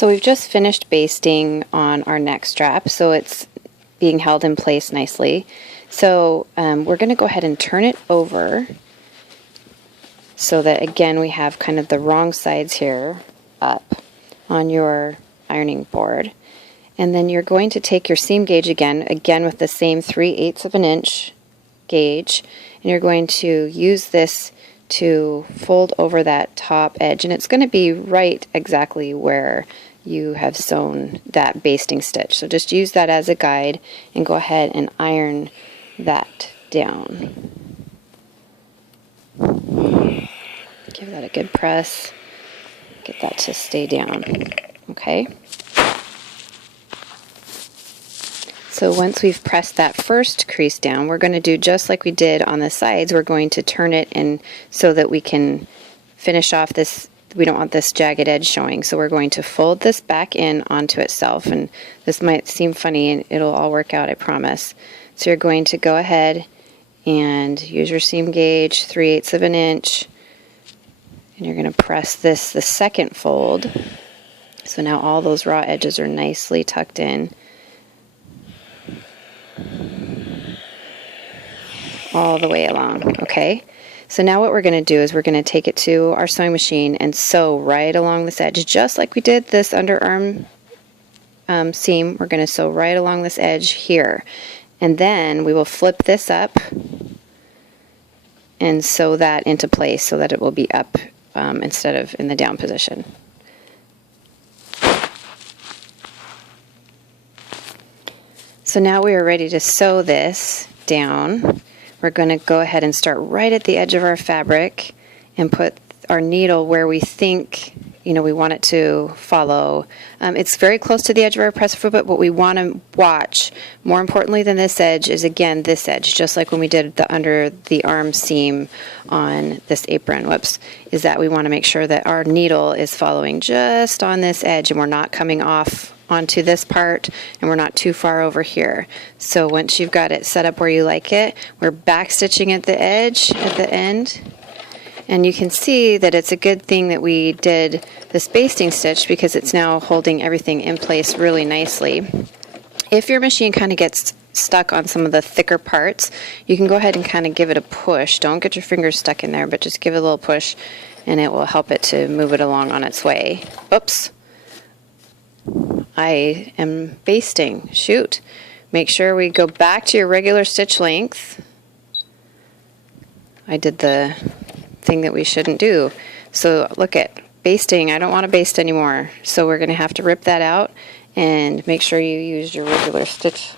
So we've just finished basting on our neck strap, so it's being held in place nicely. So we're going to go ahead and turn it over so that, again, we have kind of the wrong sides here up on your ironing board. And then you're going to take your seam gauge again with the same 3/8 of an inch gauge, and you're going to use this to fold over that top edge, and it's going to be right exactly where you have sewn that basting stitch. So just use that as a guide and go ahead and iron that down. Give that a good press. Get that to stay down. Okay. So once we've pressed that first crease down, we're going to do just like we did on the sides. We're going to turn it and so that we can finish off this. We don't want this jagged edge showing, so we're going to fold this back in onto itself, and this might seem funny and it'll all work out, I promise. So you're going to go ahead and use your seam gauge, 3/8 of an inch, and you're going to press this the second fold. So now all those raw edges are nicely tucked in. All the way along, okay? So now what we're going to do is we're going to take it to our sewing machine and sew right along this edge, just like we did this underarm seam. We're going to sew right along this edge here, and then we will flip this up and sew that into place so that it will be up instead of in the down position. So now we are ready to sew this down. We're going to go ahead and start right at the edge of our fabric and put our needle where we think, we want it to follow. It's very close to the edge of our press foot, but what we want to watch, more importantly than this edge, is again this edge, just like when we did the under the arm seam on this apron, is that we want to make sure that our needle is following just on this edge and we're not coming off onto this part and we're not too far over here. So once you've got it set up where you like it, we're back stitching at the edge at the end, and you can see that it's a good thing that we did this basting stitch because it's now holding everything in place really nicely. If your machine kind of gets stuck on some of the thicker parts, you can go ahead and kind of give it a push. Don't get your fingers stuck in there, but just give it a little push and it will help it to move it along on its way. Oops. I am basting. Shoot. Make sure we go back to your regular stitch length. I did the thing that we shouldn't do. So look at basting. I don't want to baste anymore. So we're going to have to rip that out and make sure you use your regular stitch